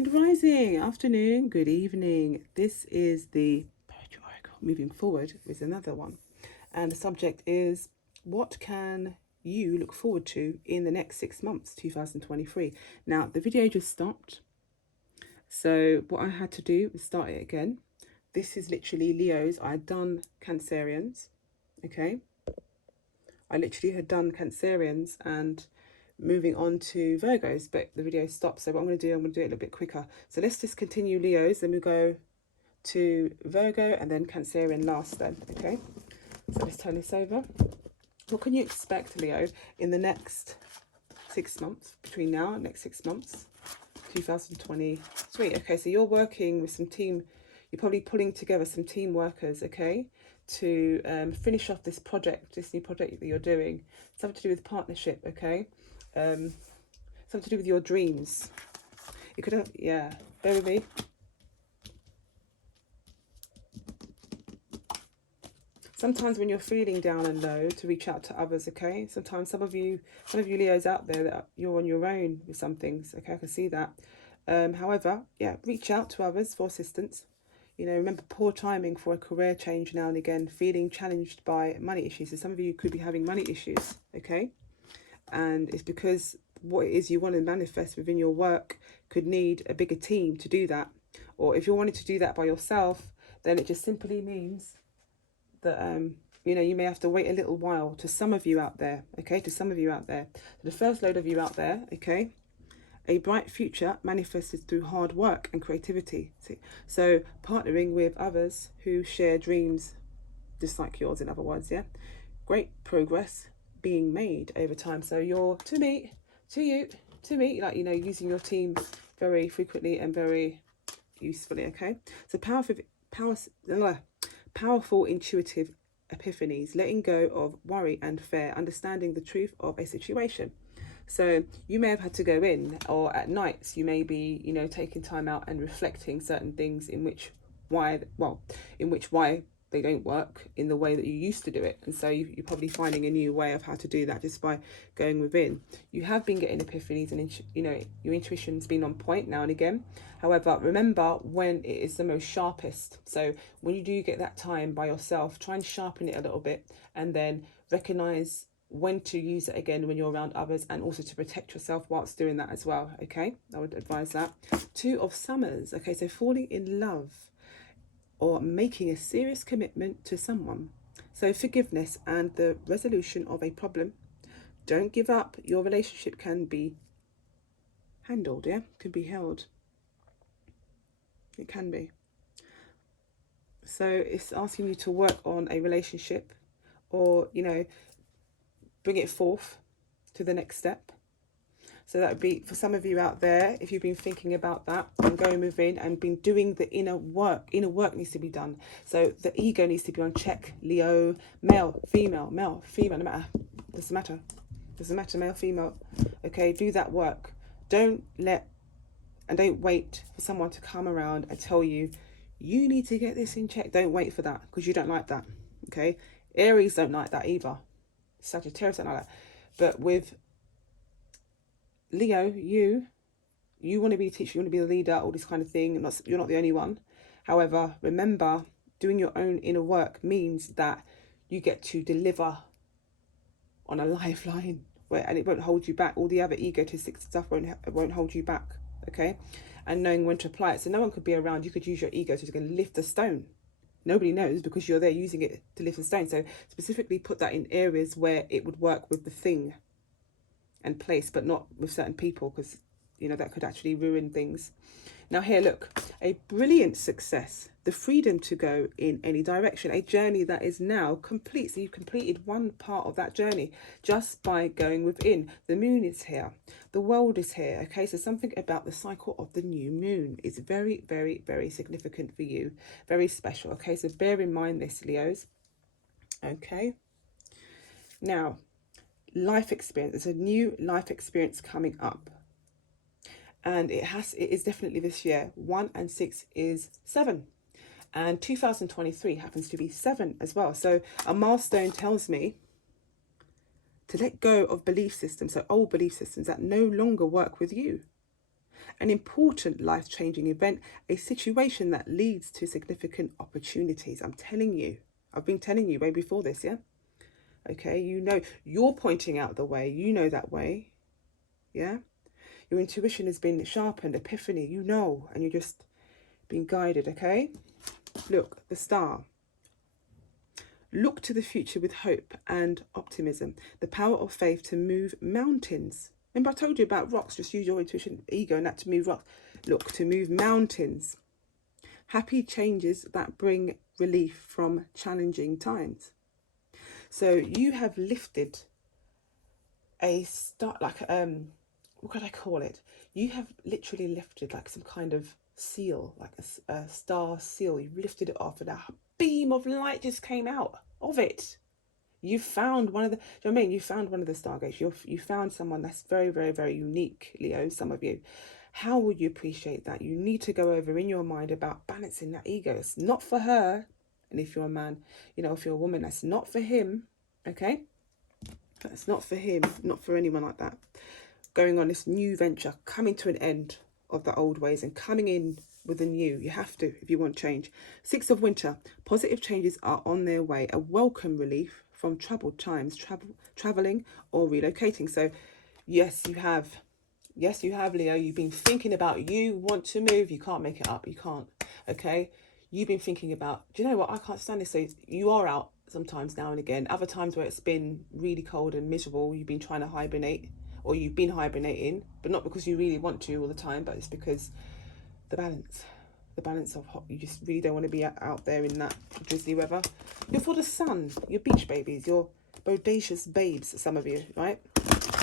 Grand Rising, afternoon, good evening. This is the Poetry Oracle. Moving forward with another one. And the subject is, what can you look forward to in the next 6 months, 2023? Now, the video just stopped. So what I had to do was start it again. This is literally Leo's. I had done Cancerians, okay? I literally had done Cancerians and moving on to Virgos, but the video stopped. So what I'm going to do it a little bit quicker. So let's just continue Leo's, then we go to Virgo and then Cancerian last then, okay? So let's turn this over. What can you expect, Leo, in the next 6 months, between now and next 6 months, 2023? Okay, so you're working with some team, you're probably pulling together some team workers, okay, to finish off this project, this new project that you're doing. Something to do with partnership, okay? Something to do with your dreams. It could have, yeah, bear with me. Sometimes when you're feeling down and low, to reach out to others, okay? Sometimes some of you Leos out there, that you're on your own with some things, okay? I can see that. However, yeah, reach out to others for assistance. You know, remember, poor timing for a career change now and again, feeling challenged by money issues. So some of you could be having money issues, okay? And it's because what it is you want to manifest within your work could need a bigger team to do that. Or if you're wanting to do that by yourself, then it just simply means that, you know, you may have to wait a little while. To some of you out there, okay, to some of you out there. So the first load of you out there, okay, a bright future manifested through hard work and creativity. So partnering with others who share dreams just like yours, in other words, yeah. Great progress being made over time. So you're, to me, like, you know, using your team very frequently and very usefully, okay? So powerful intuitive epiphanies, letting go of worry and fear, understanding the truth of a situation. So you may have had to go in, or at nights you may be, you know, taking time out and reflecting certain things in which why they don't work in the way that you used to do it. And so you're probably finding a new way of how to do that just by going within. You have been getting epiphanies and, you know, your intuition's been on point now and again. However, remember when it is the most sharpest. So when you do get that time by yourself, try and sharpen it a little bit, and then recognize when to use it again when you're around others, and also to protect yourself whilst doing that as well, okay? I would advise that. 2 of Summers, okay, so falling in love or making a serious commitment to someone. So forgiveness and the resolution of a problem. Don't give up. Your relationship can be handled, yeah? Can be held. It can be. So it's asking you to work on a relationship, or, you know, bring it forth to the next step. So that would be, for some of you out there, if you've been thinking about that and going within and been doing the inner work needs to be done. So the ego needs to be on check, Leo. Male, female, no matter. Doesn't matter, male, female. Okay, do that work. Don't wait for someone to come around and tell you, you need to get this in check. Don't wait for that, because you don't like that, okay? Aries don't like that either. Sagittarius don't like that. But with Leo, you want to be a teacher, you want to be a leader, all this kind of thing. You're not the only one. However, remember, doing your own inner work means that you get to deliver on a lifeline, and it won't hold you back. All the other egotistic stuff won't hold you back, okay? And knowing when to apply it. So no one could be around. You could use your ego to lift a stone. Nobody knows, because you're there using it to lift a stone. So specifically put that in areas where it would work with the thing and place, but not with certain people, because, you know, that could actually ruin things. Now here, look, a brilliant success, the freedom to go in any direction, a journey that is now complete. So you've completed one part of that journey just by going within. The moon is here, the world is here, okay? So something about the cycle of the new moon is very, very, very significant for you, very special, okay? So bear in mind this, Leos, okay? Now, life experience. There's a new life experience coming up, and it is definitely this year. 1 and 6 is 7, and 2023 happens to be 7 as well. So a milestone tells me to let go of belief systems, so old belief systems that no longer work with you, an important life-changing event, a situation that leads to significant opportunities. I'm telling you, I've been telling you way before this, yeah? Okay, you know, you're pointing out the way, you know that way, yeah? Your intuition has been sharpened, epiphany, you know, and you're just being guided, okay? Look, the star. Look to the future with hope and optimism. The power of faith to move mountains. Remember I told you about rocks, just use your intuition, ego, and that to move rocks. Look, to move mountains. Happy changes that bring relief from challenging times. So you have lifted a start, like, what could I call it? You have literally lifted like some kind of seal, like a star seal. You've lifted it off and a beam of light just came out of it. You found one of the, do you know what I mean? You found one of the stargates. You found someone that's very, very, very unique, Leo, some of you. How would you appreciate that? You need to go over in your mind about balancing that ego. It's not for her. And if you're a man, you know, if you're a woman, that's not for him. Okay? That's not for him, not for anyone like that. Going on this new venture, coming to an end of the old ways and coming in with a new. You have to if you want change. 6 of Winter, positive changes are on their way. A welcome relief from troubled times, traveling or relocating. So yes, you have. Yes, you have, Leo. You've been thinking about, you want to move. You can't make it up. You can't. Okay? You've been thinking about, do you know what? I can't stand this. So you are out sometimes now and again. Other times where it's been really cold and miserable, you've been trying to hibernate, or you've been hibernating, but not because you really want to all the time, but it's because the balance of hot. You just really don't want to be out there in that drizzly weather. You're for the sun. You're beach babies. You're bodacious babes, some of you, right?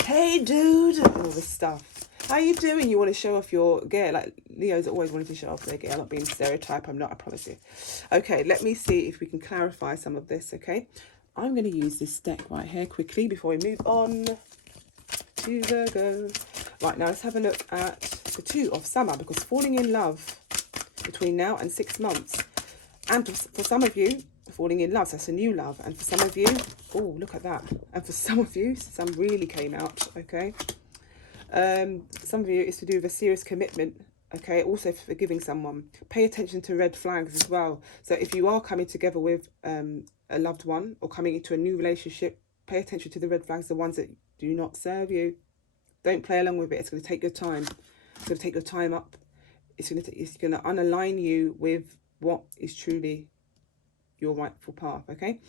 Hey, dude, all this stuff. How you doing? You want to show off your gear? Like Leo's always wanted to show off their gear. I'm not being stereotype. I'm not, I promise you. Okay, let me see if we can clarify some of this, okay? I'm going to use this deck right here quickly before we move on to Virgo. Right, now let's have a look at the 2 of Summer, because falling in love between now and 6 months. And for some of you, falling in love, so that's a new love. And for some of you, oh, look at that. And for some of you, some really came out, okay? Some of you, it's to do with a serious commitment, okay? Also forgiving someone. Pay attention to red flags as well. So if you are coming together with a loved one or coming into a new relationship, pay attention to the red flags, the ones that do not serve you. Don't play along with it. It's going to take your time. It's going to take your time up. It's going to unalign you with what is truly your rightful path, okay?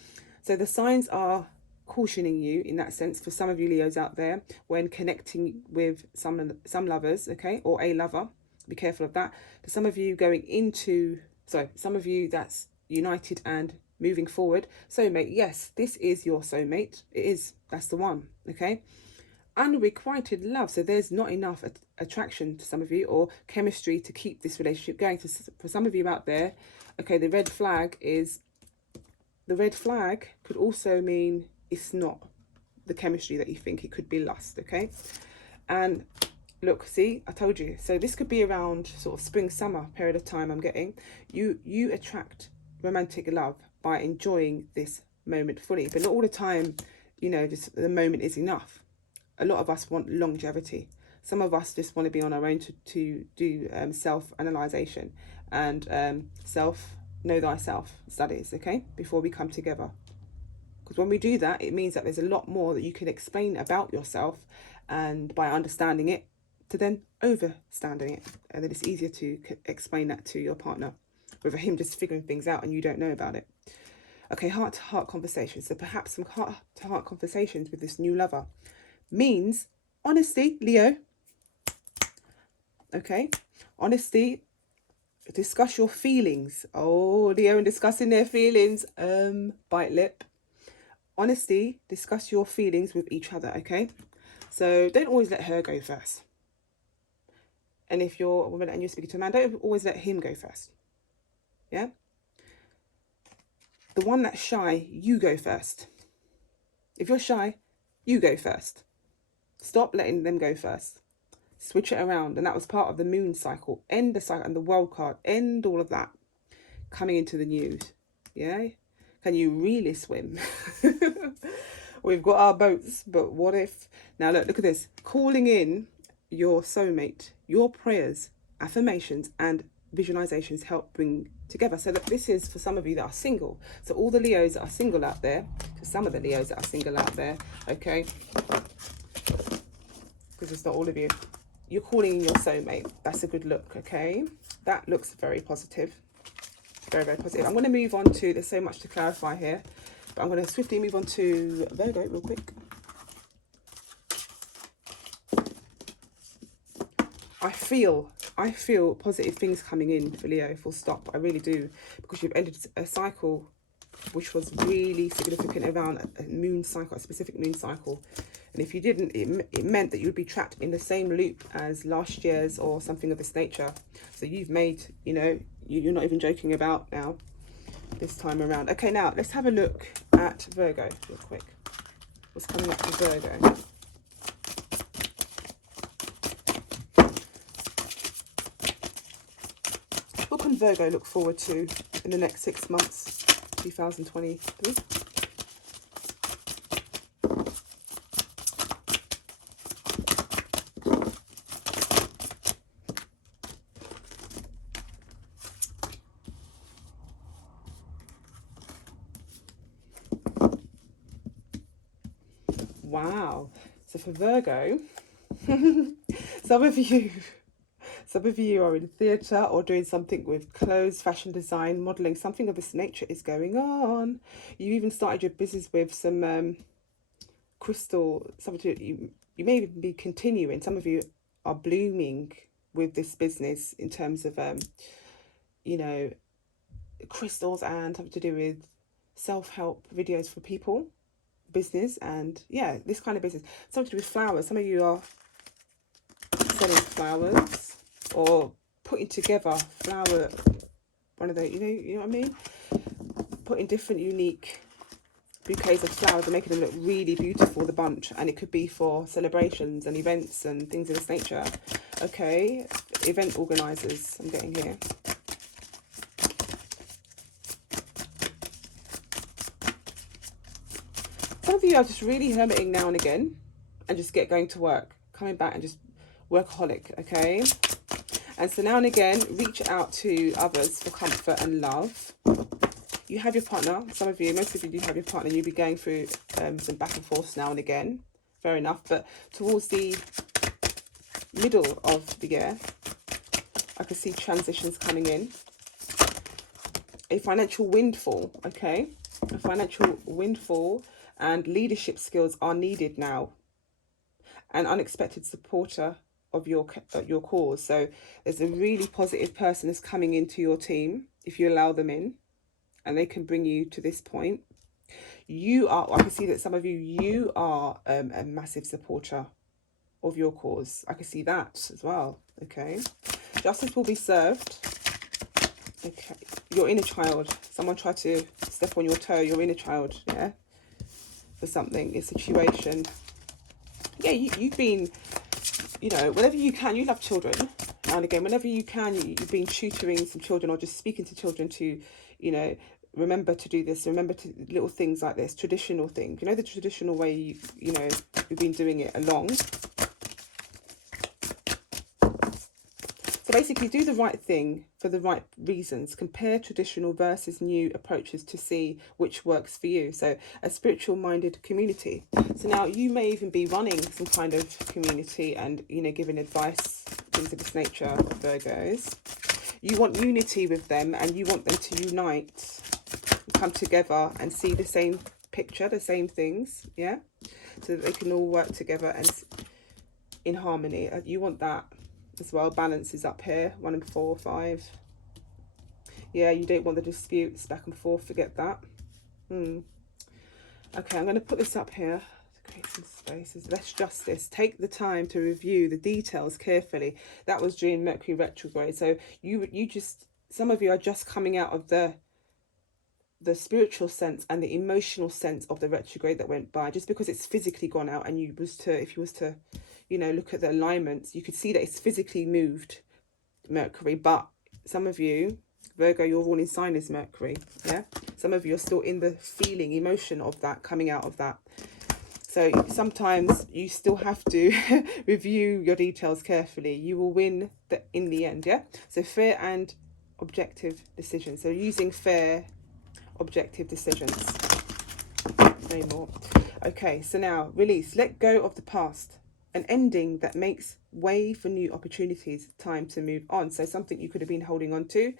So the signs are cautioning you in that sense for some of you Leos out there when connecting with some lovers, okay, or a lover. Be careful of that. For some of you going into, some of you that's united and moving forward. Soulmate, yes, this is your soulmate. It is. That's the one, okay? Unrequited love. So there's not enough attraction to some of you or chemistry to keep this relationship going. For some of you out there, okay, the red flag could also mean it's not the chemistry that you think. It could be lust, okay? And look, see, I told you. So this could be around sort of spring, summer period of time I'm getting. You attract romantic love by enjoying this moment fully. But not all the time, you know, just the moment is enough. A lot of us want longevity. Some of us just want to be on our own to do self-analyzation and know thyself studies, okay, before we come together. Because when we do that, it means that there's a lot more that you can explain about yourself, and by understanding it, to then overstanding it. And then it's easier to explain that to your partner, with him just figuring things out and you don't know about it. Okay, heart-to-heart conversations. So perhaps some heart-to-heart conversations with this new lover means honesty, Leo. Okay, honesty. Discuss your feelings. Oh, Leo, and discussing their feelings. Bite lip. Honesty. Discuss your feelings with each other. Okay, so don't always let her go first. And if you're a woman and you're speaking to a man, don't always let him go first. Yeah. The one that's shy, you go first. If you're shy, you go first. Stop letting them go first. Switch it around. And that was part of the moon cycle. End the cycle and the world card. End all of that. Coming into the news. Yeah? Can you really swim? We've got our boats, but what if... Now look at this. Calling in your soulmate, your prayers, affirmations, and visualizations help bring together. So that this is for some of you that are single. So all the Leos that are single out there, for some of the Leos that are single out there, okay, because it's not all of you, you're calling in your soulmate. That's a good look, okay? That looks very positive. Very, very positive. I'm going to move on to, there's so much to clarify here, but I'm going to swiftly move on to Virgo real quick. I feel positive things coming in for Leo, full stop. I really do, because you've ended a cycle which was really significant around a moon cycle, a specific moon cycle. And if you didn't, it meant that you'd be trapped in the same loop as last year's or something of this nature. So you've made, you know, you're not even joking about now, this time around. Okay, now let's have a look at Virgo real quick. What's coming up for Virgo? What can Virgo look forward to in the next 6 months, 2023? Wow. So for Virgo, some of you are in theatre or doing something with clothes, fashion design, modelling. Something of this nature is going on. You even started your business with some crystal, something you may even be continuing. Some of you are blooming with this business in terms of, you know, crystals and something to do with self-help videos for people, business, and yeah, this kind of business. Something to do with flowers. Some of you are selling flowers or putting together flower, one of the, you know what I mean? Putting different unique bouquets of flowers and making them look really beautiful, the bunch. And it could be for celebrations and events and things of this nature. Okay, event organisers, I'm getting here. Some of you are just really hermiting now and again and just get going to work, coming back and just workaholic, okay? And so now and again, reach out to others for comfort and love. You have your partner. Some of you, most of you do have your partner. You'll be going through some back and forth now and again. Fair enough. But towards the middle of the year, I can see transitions coming in. A financial windfall, okay? A financial windfall, and leadership skills are needed now. An unexpected supporter of your cause. So there's a really positive person that's coming into your team if you allow them in, and they can bring you to this point. I can see that some of you are a massive supporter of your cause. I can see that as well. Okay, justice will be served. Okay, your inner child, someone tried to step on your toe, your inner child, yeah, for something, a situation. Yeah, you've been, you know, whenever you can, you love children. And again, whenever you can, you've been tutoring some children or just speaking to children to, you know, remember to do this, remember to little things like this, traditional thing. You know, the traditional way, you know, we've been doing it along. So basically, do the right thing for the right reasons. Compare traditional versus new approaches to see which works for you. So a spiritual-minded community. So now you may even be running some kind of community and, you know, giving advice, things of this nature, Virgos. You want unity with them and you want them to unite, come together and see the same picture, the same things, yeah? So that they can all work together and in harmony. You want that as well. Balance is up here, 1 and 4, 5. Yeah, you don't want the disputes back and forth, forget that. Okay, I'm going to put this up here to create some spaces. Less justice. Take the time to review the details carefully. That was during Mercury retrograde. So you just, some of you are just coming out of the spiritual sense and the emotional sense of the retrograde that went by. Just because it's physically gone out, and if you was to, you know, look at the alignments, you could see that it's physically moved, Mercury. But some of you, Virgo, your warning sign is Mercury, yeah? Some of you are still in the feeling, emotion of that, coming out of that. So sometimes you still have to review your details carefully. You will win in the end, yeah? So fair and objective decisions. So using fair, objective decisions. No more. Okay, so now release. Let go of the past. An ending that makes way for new opportunities. Time to move on. So something you could have been holding on to.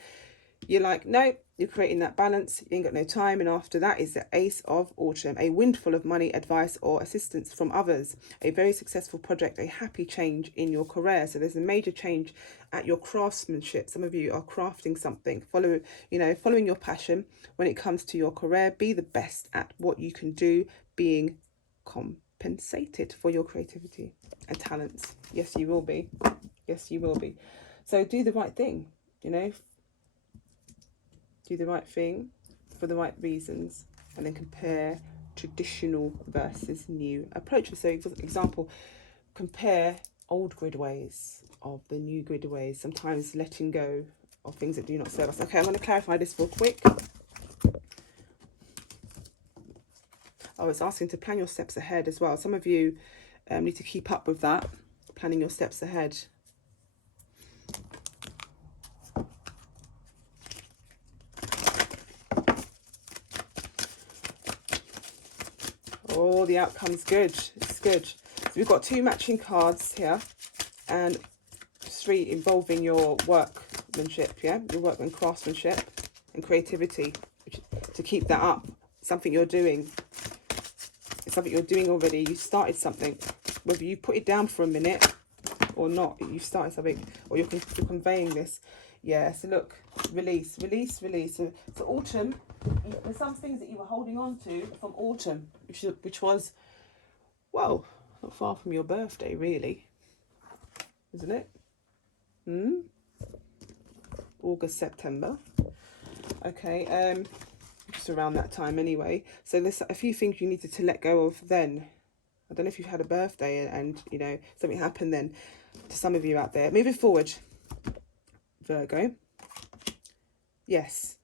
You're like, no, you're creating that balance. You ain't got no time. And after that is the Ace of Autumn. A windfall of money, advice or assistance from others. A very successful project. A happy change in your career. So there's a major change at your craftsmanship. Some of you are crafting something. Following your passion when it comes to your career. Be the best at what you can do. Being compensated for your creativity and talents. Yes, you will be. Yes, you will be. So do the right thing, do the right thing for the right reasons, and then compare traditional versus new approaches. So for example, compare old grid ways of the new grid ways, sometimes letting go of things that do not serve us. Okay, I'm going to clarify this real quick. Oh, it's asking to plan your steps ahead as well. Some of you need to keep up with that, planning your steps ahead. Oh, the outcome's good. It's good. So we've got 2 matching cards here and 3 involving your workmanship, yeah? Your work and craftsmanship and creativity, to keep that up. Something you're doing. It's something you're doing already. You started something. Whether you put it down for a minute or not, you started something, or you're conveying this. Yeah, so look, release, release, release. So autumn, there's some things that you were holding on to from autumn, which was, well, not far from your birthday, really, isn't it? August, September. Okay, just around that time anyway. So there's a few things you needed to let go of then. I don't know if you've had a birthday and something happened then, to some of you out there. Moving forward, Virgo. Yes,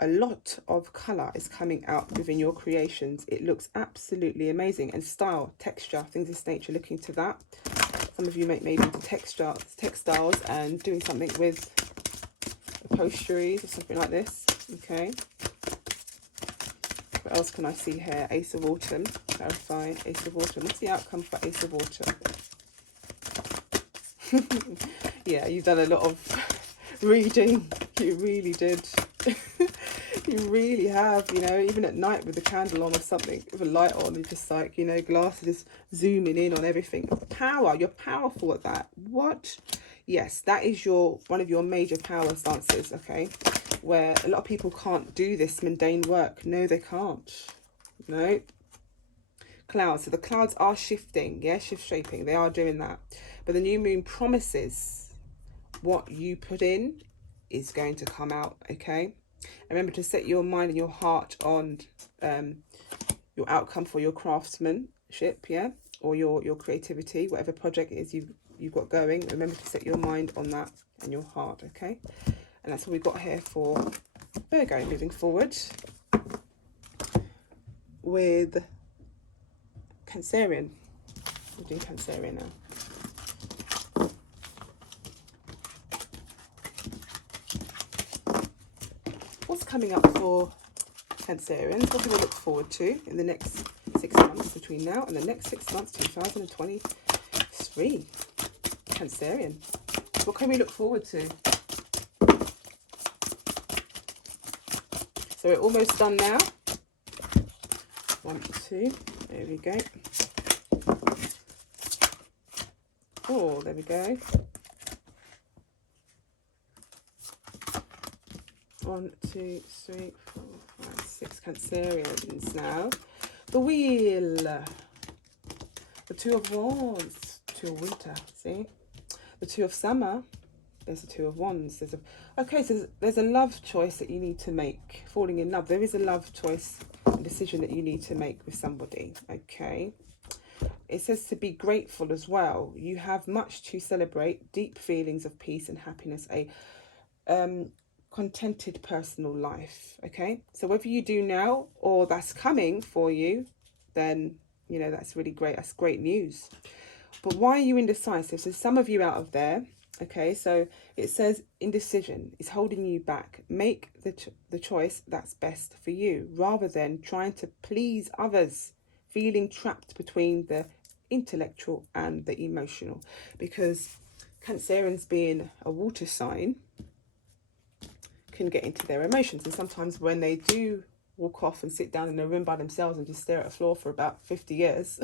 a lot of colour is coming out within your creations. It looks absolutely amazing. And style, texture, things of this nature, looking to that. Some of you maybe textiles and doing something with upholsteries or something like this. Okay. What else can I see here? Ace of Autumn. Clarify. Ace of Autumn. What's the outcome for Ace of Autumn? Yeah, you've done a lot of reading. You really did. You really have, even at night with the candle on or something, with a light on, you're just like, glasses zooming in on everything. Power. You're powerful at that. What? Yes, that is one of your major power stances, okay? Where a lot of people can't do this mundane work. No, they can't. No. Clouds. So the clouds are shifting. Yeah, shift shaping. They are doing that. But the new moon promises what you put in is going to come out, okay? Remember to set your mind and your heart on your outcome for your craftsmanship, yeah? Or your creativity, whatever project it is you've got going. Remember to set your mind on that and your heart, okay? And that's what we've got here for Virgo. Moving forward with Cancerian. We're doing Cancerian now. What's coming up for Cancerians? What do we look forward to in the next 6 months, between now and the next 6 months, 2023? Cancerian. What can we look forward to? So we're almost done now. 1, 2, there we go. Oh, there we go. 1, 2, 3, 4, 5, 6 Cancerians now. The wheel. The 2 of Wands. 2 of winter, see? The 2 of summer. There's the 2 of Wands. Okay, so there's a love choice that you need to make. Falling in love. There is a love choice and decision that you need to make with somebody. Okay. It says to be grateful as well. You have much to celebrate. Deep feelings of peace and happiness. A contented personal life. Okay. So whether you do now or that's coming for you, then You know, that's really great. That's great news. But why are you indecisive? So some of you out of there, okay, so it says indecision is holding you back. Make the choice that's best for you rather than trying to please others, feeling trapped between the intellectual and the emotional. Because Cancerians, being a water sign, can get into their emotions. And sometimes when they do walk off and sit down in a room by themselves and just stare at the floor for about 50 years,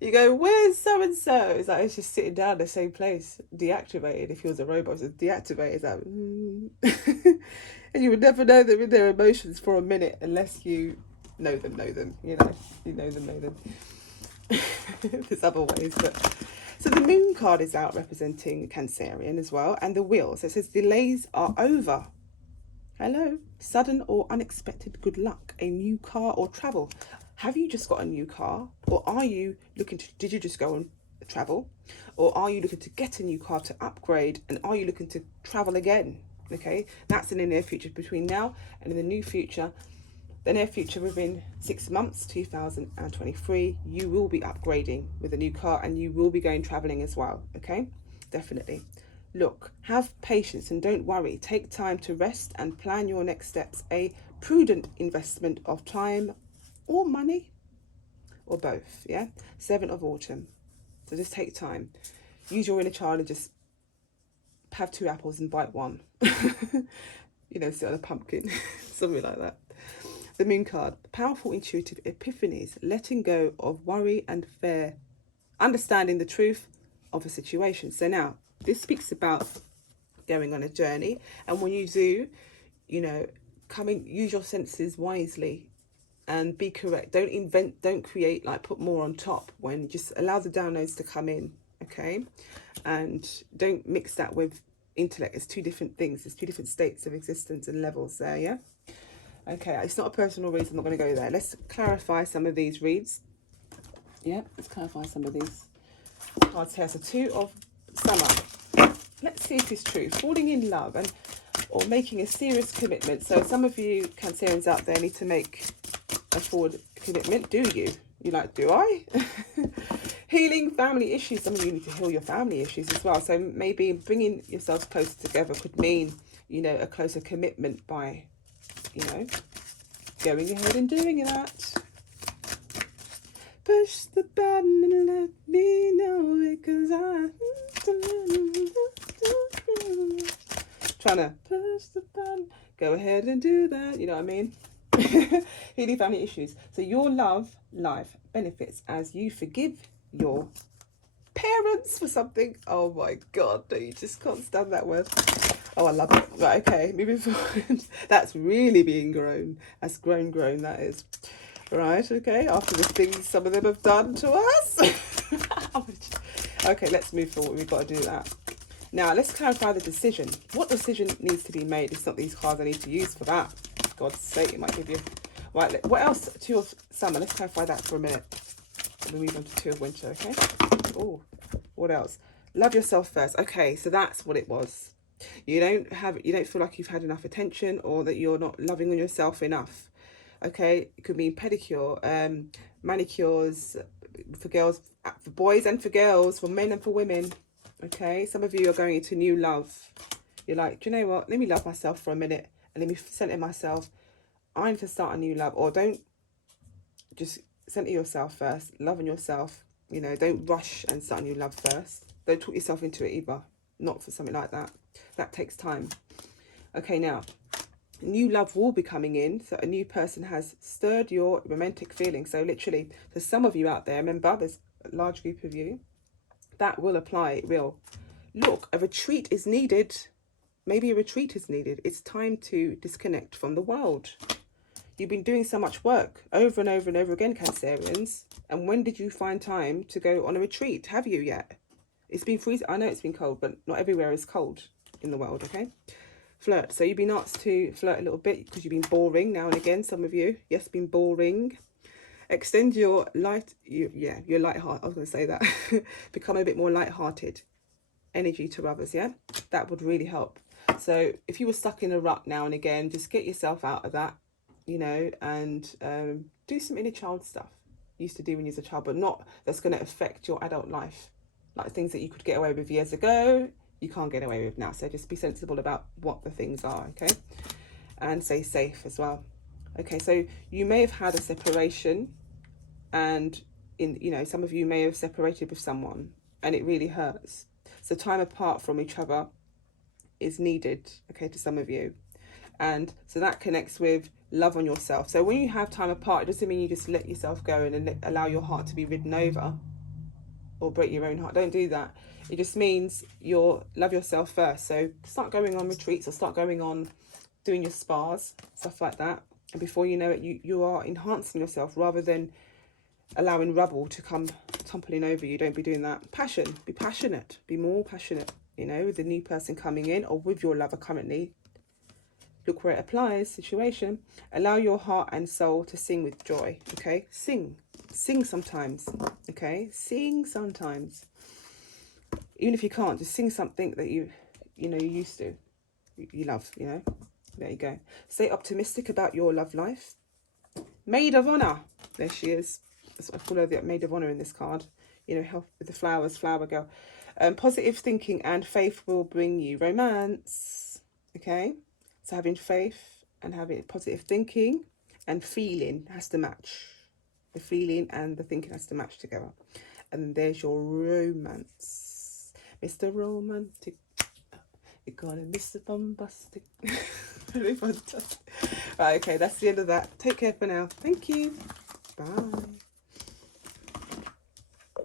you go, where's so-and-so? It's like, it's just sitting down in the same place, deactivated. If he was a robot, it's deactivated. It's like, and you would never know them in their emotions for a minute unless you know them, you know. You know them. There's other ways, but... So the moon card is out representing Cancerian as well, and the wheel. So it says delays are over. Hello. Sudden or unexpected good luck, a new car or travel. Have you just got a new car, or are you looking to, did you just go on travel, or are you looking to get a new car to upgrade, and are you looking to travel again? Okay, that's in the near future. Between now and in the new future, the near future, within 6 months, 2023, you will be upgrading with a new car and you will be going traveling as well. Okay, definitely. Look, have patience and don't worry. Take time to rest and plan your next steps. A prudent investment of time or money or both. Yeah, 7 of autumn. So just take time. Use your inner child and just have 2 apples and bite one. You know, sit on a pumpkin, something like that. The moon card, powerful intuitive epiphanies, letting go of worry and fear, understanding the truth of a situation. So now this speaks about going on a journey, and when you do, you know, use your senses wisely and be correct. Don't invent, don't create, like put more on top. When just allow the downloads to come in, okay? And don't mix that with intellect. It's 2 different things. It's 2 different states of existence and levels there, yeah? Okay, it's not a personal reason. I'm not going to go there. Let's clarify some of these reads. Yeah, let's clarify some of these cards here. So 2 of summer. Let's see if it's true. Falling in love or making a serious commitment. So some of you Cancerians out there need to make a forward commitment. Do you? You're like, do I? Healing family issues. Some of you need to heal your family issues as well. So maybe bringing yourselves closer together could mean, you know, a closer commitment by, you know, going ahead and doing that. Push the button and let me know it, 'cause trying to push the button. Go ahead and do that. You know what I mean? Healing family issues. So your love life benefits as you forgive your parents for something. Oh my God, no, you just can't stand that word. Oh, I love it. Right, okay, moving forward. That's really being grown. That's grown, that is. Right, okay, after the things some of them have done to us. Okay, let's move forward. We've got to do that. Now, let's clarify the decision. What decision needs to be made? It's not these cards I need to use for that. God's sake, it might give you... Right, what else? 2 of summer. Let's clarify that for a minute. And we move on to 2 of winter, okay? Oh, what else? Love yourself first. Okay, so that's what it was. You don't feel like you've had enough attention, or that you're not loving on yourself enough. Okay, it could mean pedicure, manicures for girls, for boys and for girls, for men and for women. Okay, some of you are going into new love. You're like, do you know what? Let me love myself for a minute and let me center myself. I need to start a new love. Or don't just center yourself first. Love on yourself. You know, don't rush and start a new love first. Don't talk yourself into it either. Not for something like that. That takes time. Okay, now, new love will be coming in. So a new person has stirred your romantic feelings. So literally, there's some of you out there, remember, there's a large group of you. That will apply, it will. Look, a retreat is needed. Maybe a retreat is needed. It's time to disconnect from the world. You've been doing so much work over and over and over again, Cancerians. And when did you find time to go on a retreat? Have you yet? It's been freezing. I know it's been cold, but not everywhere is cold in the world, okay? Flirt. So you've been asked to flirt a little bit because you've been boring now and again, some of you. Yes, been boring. Extend your your light heart. I was going to say that. Become a bit more light-hearted energy to others, yeah? That would really help. So if you were stuck in a rut now and again, just get yourself out of that, you know, and do some inner child stuff. used to do when you was a child, but not that's going to affect your adult life. Like things that you could get away with years ago, you can't get away with now. So just be sensible about what the things are, okay? And stay safe as well. Okay, so you may have had a separation, and some of you may have separated with someone and it really hurts. So time apart from each other is needed, okay, to some of you. And so that connects with love on yourself. So when you have time apart, it doesn't mean you just let yourself go and allow your heart to be ridden over or break your own heart. Don't do that. It just means love yourself first. So start going on retreats, or start going on doing your spas, stuff like that. And before you know it, you are enhancing yourself rather than allowing rubble to come tumbling over you. Don't be doing that. Passion. Be passionate. Be more passionate, with the new person coming in or with your lover currently. Look where it applies, situation. Allow your heart and soul to sing with joy, okay? Sing sometimes, okay? Sing sometimes. Even if you can't, just sing something that you used to, you love, There you go. Stay optimistic about your love life. Maid of Honor. There she is. That's what I call her, the Maid of Honor in this card. Help with the flowers, flower girl. Positive thinking and faith will bring you romance, okay? So having faith and having positive thinking and feeling has to match. The feeling and the thinking has to match together. And there's your romance. Mr. Romantic. You're gonna Mr. Bombastic. Really fantastic. Right, okay, that's the end of that. Take care for now. Thank you. Bye.